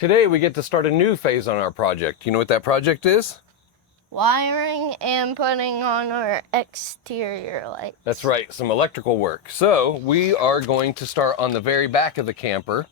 Today we get to start a new phase on our project. You know what that project is? Wiring and putting on our exterior lights. That's right, some electrical work. So we are going to start on the very back of the camper.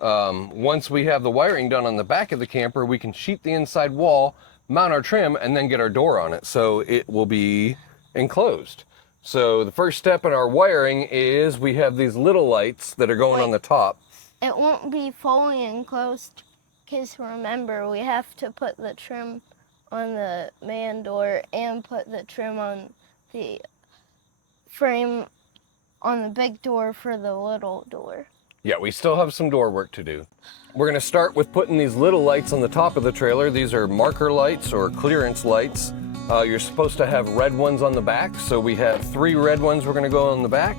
Once we have the wiring done on the back of the camper, we can sheet the inside wall, mount our trim, and then get our door on it so it will be enclosed. So the first step in our wiring is we have these little lights that are going on the top. It won't be fully enclosed because remember, we have to put the trim on the man door and put the trim on the frame on the big door for the little door. Yeah, we still have some door work to do. We're gonna start with putting these little lights on the top of the trailer. These are marker lights or clearance lights. You're supposed to have red ones on the back. So we have 3 red ones we're gonna go on the back.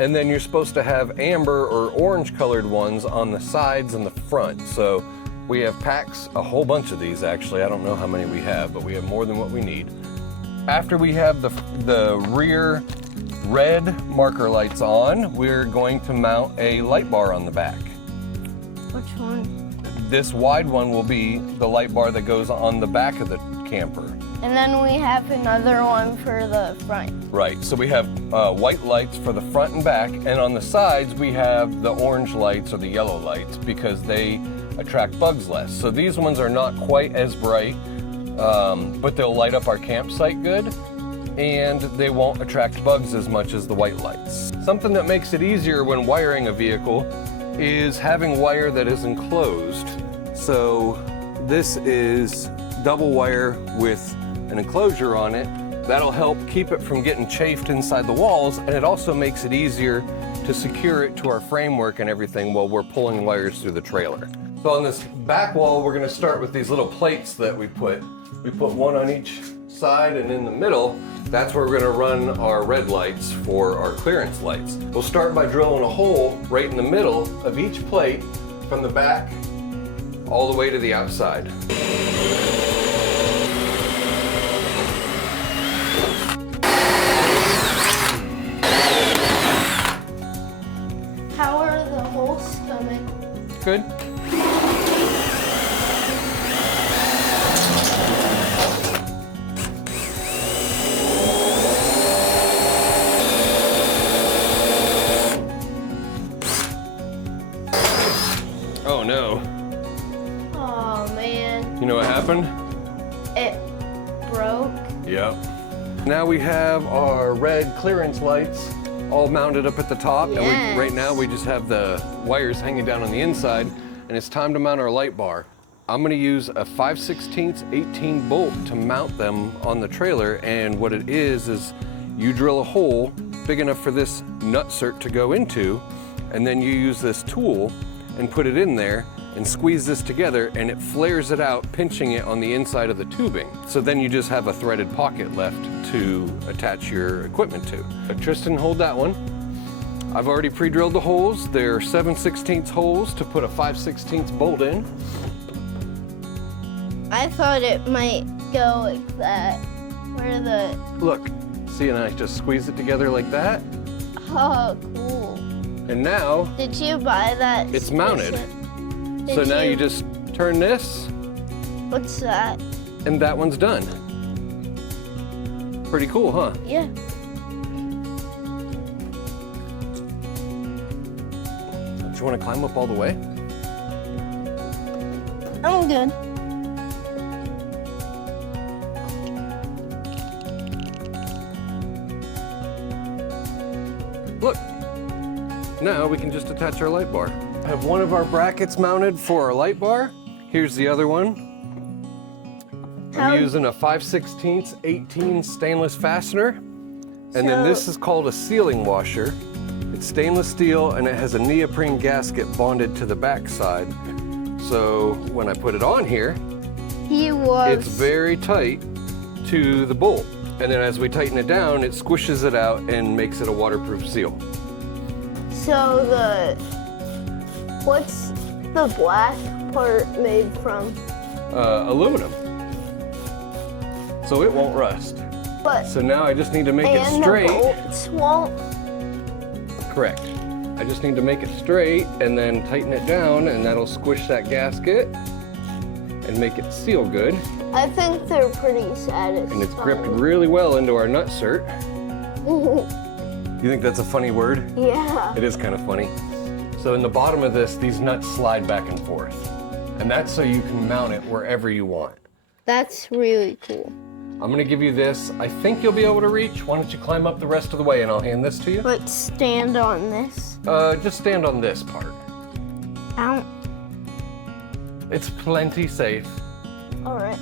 And then you're supposed to have amber or orange colored ones on the sides and the front. So we have packs, a whole bunch of these actually. I don't know how many we have, but we have more than what we need. After we have the rear red marker lights on, we're going to mount a light bar on the back. Which one? This wide one will be the light bar that goes on the back of the camper. And then we have another one for the front. Right, so we have white lights for the front and back, and on the sides we have the orange lights or the yellow lights because they attract bugs less. So these ones are not quite as bright, but they'll light up our campsite good, and they won't attract bugs as much as the white lights. Something that makes it easier when wiring a vehicle is having wire that is enclosed. So this is double wire with an enclosure on it. That'll help keep it from getting chafed inside the walls, and it also makes it easier to secure it to our framework and everything while we're pulling wires through the trailer. So on this back wall, we're gonna start with these little plates that we put. We put one on each side, and in the middle, that's where we're gonna run our red lights for our clearance lights. We'll start by drilling a hole right in the middle of each plate from the back all the way to the outside. How are the holes coming? Good. Oh no. Oh man. You know what happened? It broke. Yep. Now we have our red clearance lights all mounted up at the top. Yes. And right now we just have the wires hanging down on the inside, and it's time to mount our light bar. I'm gonna use a 5/16 18 bolt to mount them on the trailer, and what it is you drill a hole big enough for this nutsert to go into, and then you use this tool and put it in there and squeeze this together, and it flares it out, pinching it on the inside of the tubing. So then you just have a threaded pocket left to attach your equipment to. Tristan, hold that one. I've already pre-drilled the holes. They're 7/16 holes to put a 5/16 bolt in. I thought it might go like that. Where the... Look, see, and I just squeeze it together like that. Oh, cool. And now Did you buy that? it's mounted. Did So now you just turn this, What's that? and that one's done. Pretty cool, huh? Yeah. Do you want to climb up all the way? I'm good. Look, now we can just attach our light bar. I have one of our brackets mounted for our light bar. Here's the other one. I'm using a 5/16 18 stainless fastener. And then this is called a sealing washer. It's stainless steel, and it has a neoprene gasket bonded to the back side. So when I put it on here, it's very tight to the bolt. And then as we tighten it down, it squishes it out and makes it a waterproof seal. So what's the black part made from? Aluminum. So it won't rust. But So now I just need to make it straight. The bolts won't? Correct. I just need to make it straight and then tighten it down, and that'll squish that gasket and make it seal good. I think they're pretty satisfying. And it's gripped really well into our nutsert. You think that's a funny word? Yeah. It is kind of funny. So in the bottom of this, these nuts slide back and forth. And that's so you can mount it wherever you want. That's really cool. I'm gonna give you this. I think you'll be able to reach. Why don't you climb up the rest of the way and I'll hand this to you? Let's stand on this. Just stand on this part. Ow. It's plenty safe. All right.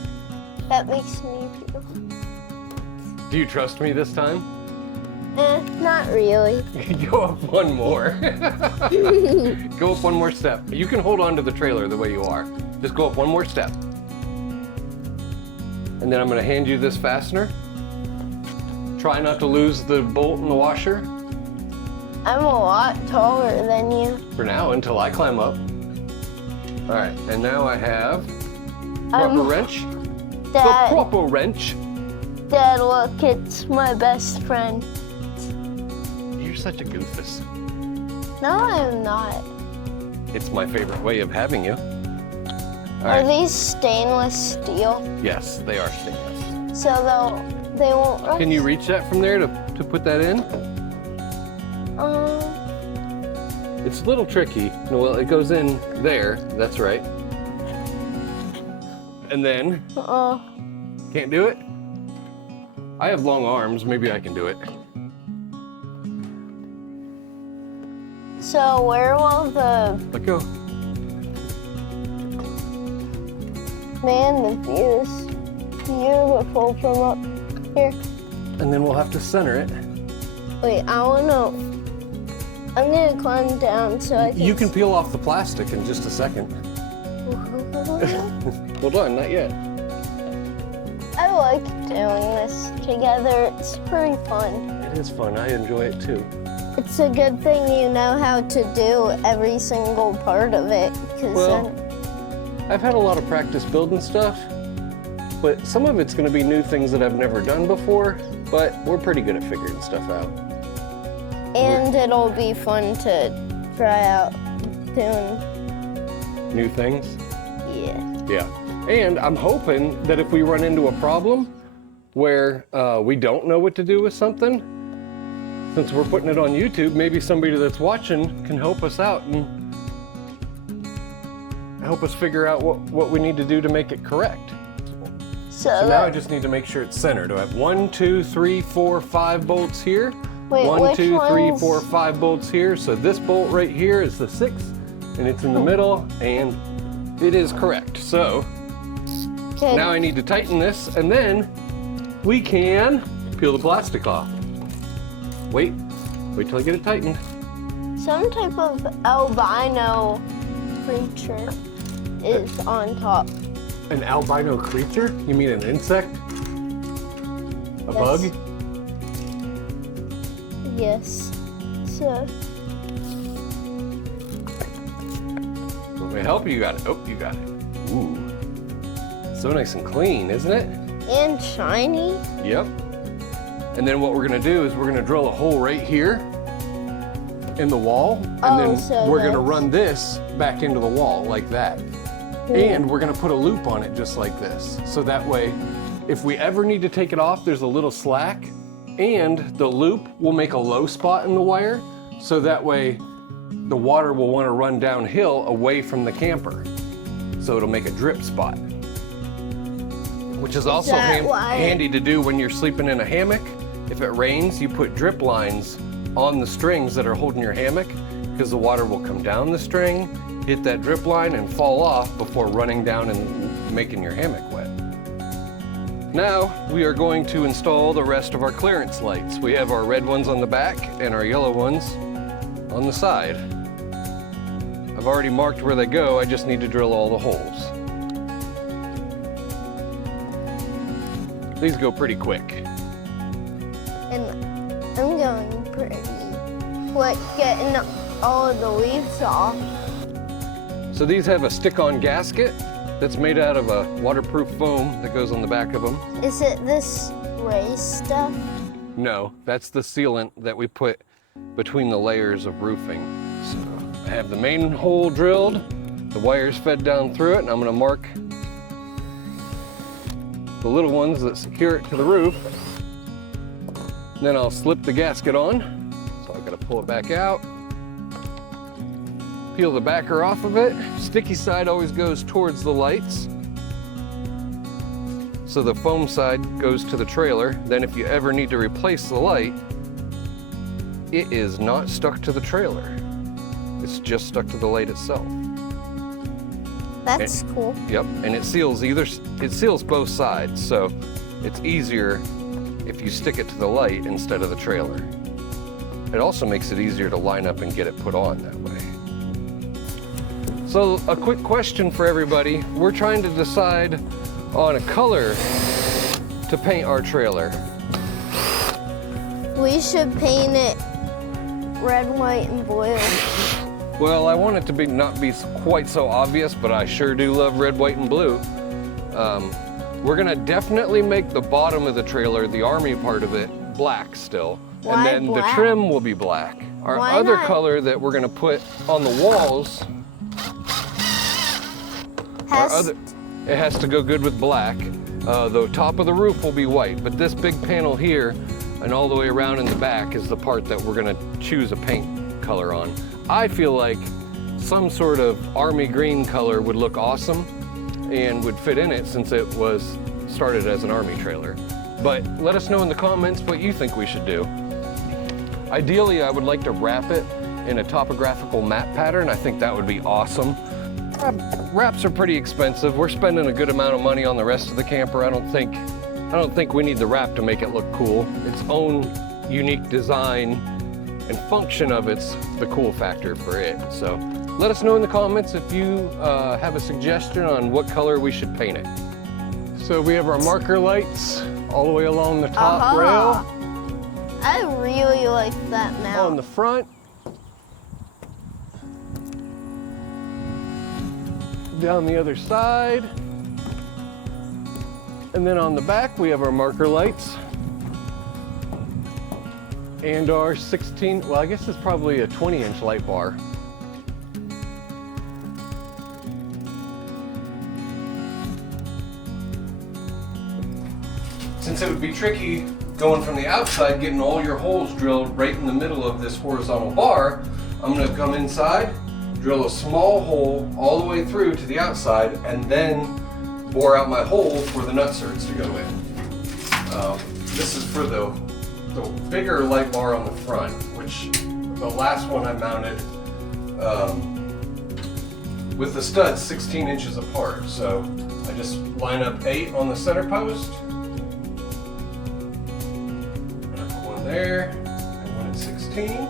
That makes me feel. Do you trust me this time? Not really. Go up one more. Go up one more step. You can hold on to the trailer the way you are. Just go up one more step. And then I'm gonna hand you this fastener. Try not to lose the bolt in the washer. I'm a lot taller than you. For now, until I climb up. All right, and now I have proper wrench. Dad, The proper wrench. Dad, look, it's my best friend. You're such a goofus. No, I'm not. It's my favorite way of having you. All Are right. these stainless steel? Yes, they are stainless. So they won't rust? Can you reach that from there to put that in? It's a little tricky. Well, it goes in there. That's right. And then, can't do it? I have long arms. Maybe I can do it. So where will the Let go. the view is beautiful from up here? And then we'll have to center it. Wait, I'm gonna climb down so I can. You can peel off the plastic in just a second. Hold on, not yet. I like doing this together. It's pretty fun. It is fun. I enjoy it too. It's a good thing you know how to do every single part of it. Well, I've had a lot of practice building stuff, but some of it's going to be new things that I've never done before, but we're pretty good at figuring stuff out. And it'll be fun to try out doing. New things? Yeah. Yeah. And I'm hoping that if we run into a problem where we don't know what to do with something, since we're putting it on YouTube, maybe somebody that's watching can help us out and help us figure out what we need to do to make it correct. So now I just need to make sure it's centered. I have 1, 2, 3, 4, 5 bolts here. Wait, 1, 2, 3, ones? 4, 5 bolts here. So this bolt right here is the 6th, and it's in the middle, and it is correct. So now I need to tighten this, and then we can peel the plastic off. Wait till I get it tightened. Some type of albino creature is on top. An albino creature? You mean an insect? A bug? Yes. So. Let me help you. You got it. Oh, you got it. Ooh. So nice and clean, isn't it? And shiny. Yep. And then what we're gonna do is we're gonna drill a hole right here in the wall, and then we're gonna run this back into the wall like that. And we're gonna put a loop on it just like this. So that way, if we ever need to take it off, there's a little slack, and the loop will make a low spot in the wire, so that way the water will wanna run downhill away from the camper. So it'll make a drip spot. Which is also handy to do when you're sleeping in a hammock. If it rains, you put drip lines on the strings that are holding your hammock, because the water will come down the string, hit that drip line, and fall off before running down and making your hammock wet. Now, we are going to install the rest of our clearance lights. We have our red ones on the back and our yellow ones on the side. I've already marked where they go, I just need to drill all the holes. These go pretty quick. And I'm going pretty quick getting all of the leaves off. So these have a stick-on gasket that's made out of a waterproof foam that goes on the back of them. Is it this gray stuff? No, that's the sealant that we put between the layers of roofing. So I have the main hole drilled, the wires fed down through it, and I'm gonna mark the little ones that secure it to the roof. And then I'll slip the gasket on. So I've got to pull it back out, peel the backer off of it. Sticky side always goes towards the lights. So the foam side goes to the trailer. Then if you ever need to replace the light, it is not stuck to the trailer. It's just stuck to the light itself. That's cool. Yep, and it seals both sides, so it's easier if you stick it to the light instead of the trailer. It also makes it easier to line up and get it put on that way. So a quick question for everybody. We're trying to decide on a color to paint our trailer. We should paint it red, white, and blue. Well, I want it to not be quite so obvious, but I sure do love red, white, and blue. We're gonna definitely make the bottom of the trailer, the army part of it, black still. Why and then black? The trim will be black. Our Why other not? color that we're gonna put on the walls, it has to go good with black. The top of the roof will be white, but this big panel here and all the way around in the back is the part that we're gonna choose a paint color on. I feel like some sort of army green color would look awesome and would fit in it since it was started as an army trailer. But let us know in the comments what you think we should do. Ideally, I would like to wrap it in a topographical map pattern. I think that would be awesome. Wraps are pretty expensive. We're spending a good amount of money on the rest of the camper. I don't think we need the wrap to make it look cool. Its own unique design and function of it's the cool factor for it. So let us know in the comments if you have a suggestion on what color we should paint it. So we have our marker lights all the way along the top rail. I really like that mount. On the front. Down the other side. And then on the back we have our marker lights. And our 16, well, I guess it's probably a 20-inch light bar. Since it would be tricky going from the outside, getting all your holes drilled right in the middle of this horizontal bar, I'm gonna come inside, drill a small hole all the way through to the outside, and then bore out my hole for the nutserts to go in. This is for the bigger light bar on the front, which the last one I mounted with the studs 16 inches apart. So I just line up 8 on the center post, and I put one there and one at 16.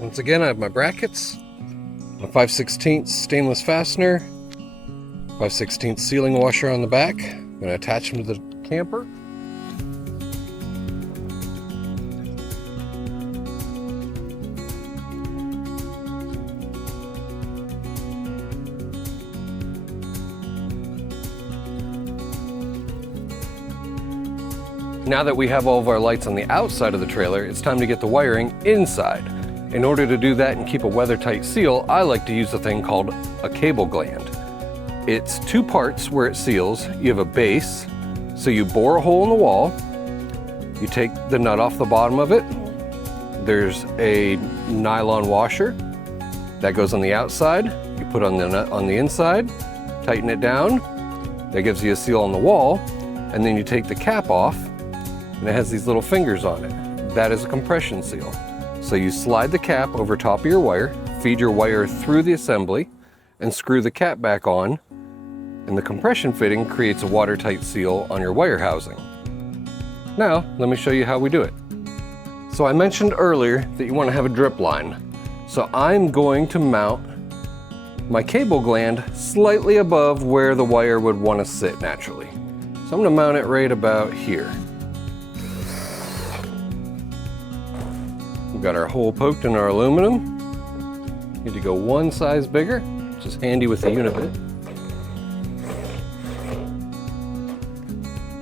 Once again, I have my brackets, my 5/16 stainless fastener, 5/16 sealing washer on the back. I'm going to attach them to the camper. Now that we have all of our lights on the outside of the trailer, it's time to get the wiring inside. In order to do that and keep a weather-tight seal, I like to use a thing called a cable gland. It's 2 parts where it seals. You have a base, so you bore a hole in the wall, you take the nut off the bottom of it, there's a nylon washer that goes on the outside, you put on the nut on the inside, tighten it down, that gives you a seal on the wall, and then you take the cap off, and it has these little fingers on it. That is a compression seal. So you slide the cap over top of your wire, feed your wire through the assembly, and screw the cap back on, and the compression fitting creates a watertight seal on your wire housing. Now, let me show you how we do it. So I mentioned earlier that you want to have a drip line. So I'm going to mount my cable gland slightly above where the wire would want to sit naturally. So I'm going to mount it right about here. got our hole poked in our aluminum. Need to go one size bigger, which is handy with the unibit.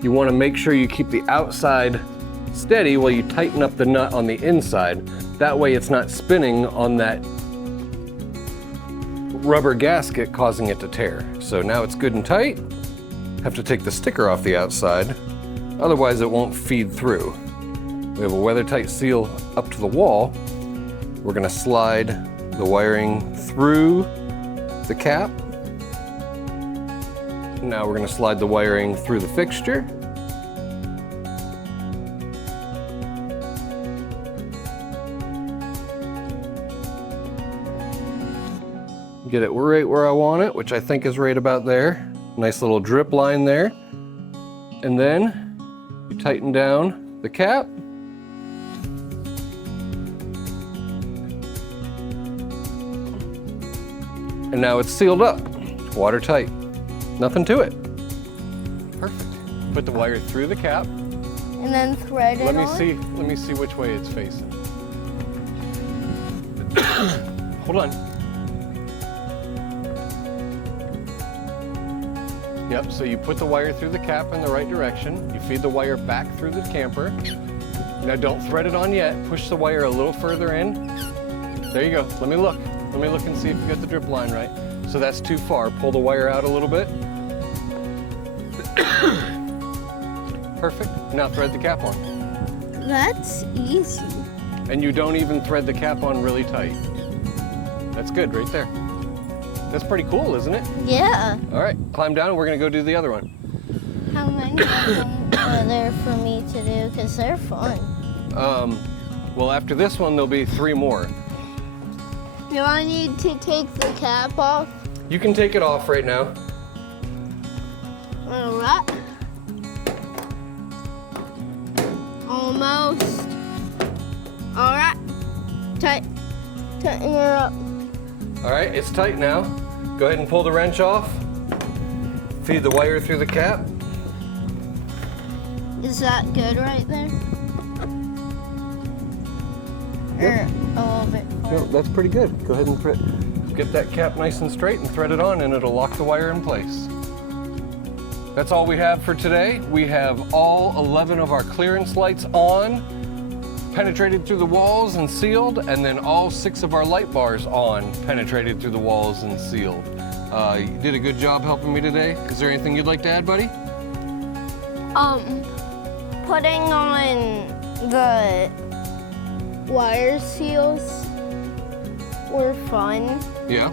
You want to make sure you keep the outside steady while you tighten up the nut on the inside. That way it's not spinning on that rubber gasket causing it to tear. So now it's good and tight. Have to take the sticker off the outside, otherwise it won't feed through. We have a weather-tight seal up to the wall. We're gonna slide the wiring through the cap. Now we're gonna slide the wiring through the fixture. Get it right where I want it, which I think is right about there. Nice little drip line there. And then you tighten down the cap. And now it's sealed up, watertight. Nothing to it. Perfect. Put the wire through the cap. And then thread it on. Let me see which way it's facing. Hold on. Yep, so you put the wire through the cap in the right direction. You feed the wire back through the camper. Now don't thread it on yet. Push the wire a little further in. There you go. Let me look. Let me look and see if you got the drip line right. So that's too far. Pull the wire out a little bit. Perfect. Now thread the cap on. That's easy. And you don't even thread the cap on really tight. That's good right there. That's pretty cool, isn't it? Yeah. All right, climb down and we're gonna go do the other one. How many of them are there for me to do? Because they're fun. Well, after this one, there'll be 3 more. Do I need to take the cap off? You can take it off right now. All right. Almost. All right. Tighten her up. All right, it's tight now. Go ahead and pull the wrench off. Feed the wire through the cap. Is that good right there? Yep. A little bit far. No, that's pretty good. Go ahead and get that cap nice and straight and thread it on and it'll lock the wire in place. That's all we have for today. We have all 11 of our clearance lights on, penetrated through the walls and sealed, and then all 6 of our light bars on, penetrated through the walls and sealed. You did a good job helping me today. Is there anything you'd like to add, buddy? Putting on the wire seals were fun. Yeah.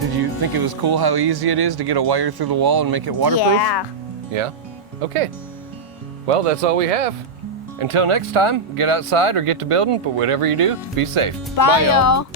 Did you think it was cool how easy it is to get a wire through the wall and make it waterproof? Yeah. Yeah? Okay. Well, that's all we have. Until next time, get outside or get to building, but whatever you do, be safe. Bye, y'all.